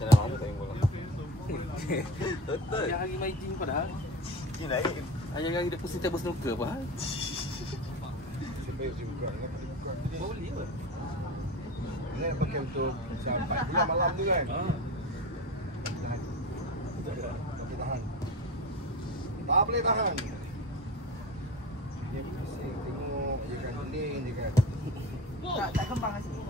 Macam lama tak main bola. Betul. Yang hari main gym padahal. Ni naik. Hanya hari dia pusing table snooker padahal. Sebab juga nak buka. Boleh ke? Ni pakai untuk sampai bulan malam tu kan. Tahan. Tahan. Tak boleh tahan. Dia pusing tengok dia kan hening dia kan. Tak kembang asyik.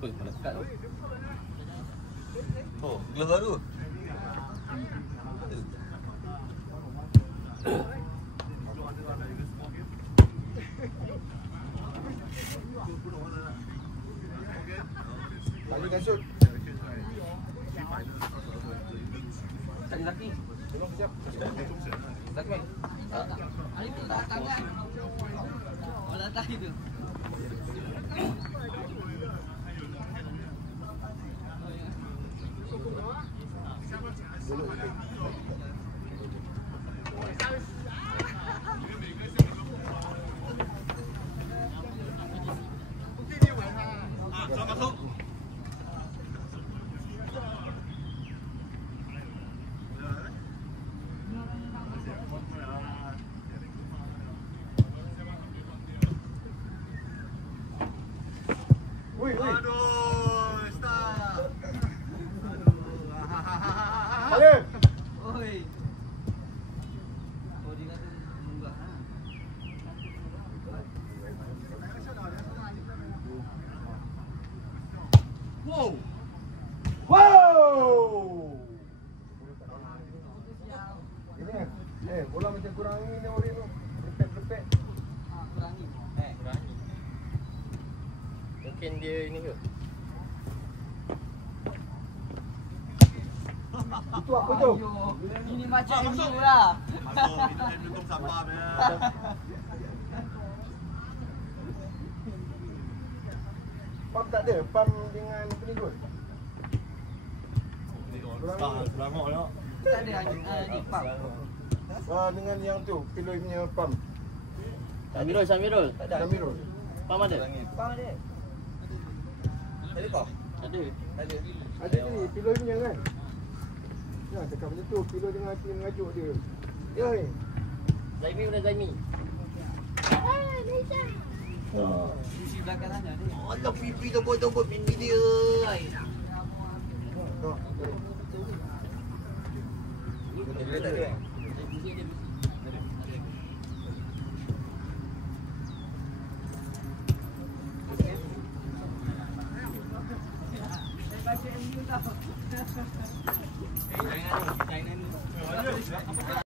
Melekat tu. Oh, glove baru. Lagi kasut. Tadi laki. Tolong siap. Laki main. Hari tu tak tangan. Bola tahi tu. Woi, woi. Aduh, stop. Balik. Oi. Oh dia kata munggah ha. Wow. Wow. Ini bola macam kurang ni orang tu. Lepek-lepek. Kurangi. Kurangi. Mungkin dia ini ke? Itu apa tu? Ayuh, ini macam MU lah. Masuk, itu untung sabar punya. Pam tak ada? Pam dengan penigul? Selangor tengok. Tak ada ni pub. Dengan yang tu, pilih punya pam. Samirul. Samirul. Pam ada? Pub ada. Ada kau? Ada. Ada ni, pilih punya kan? Ya, cakap macam tu, pilih dengan hati mengajuk dia. Ya ni. Zaimi mana Zaimi? Sushi belakang sana ni. Allah, pipi tobot-tobot main video. Oh, sorry. Dia tak ada. Baca MU tau. Jangan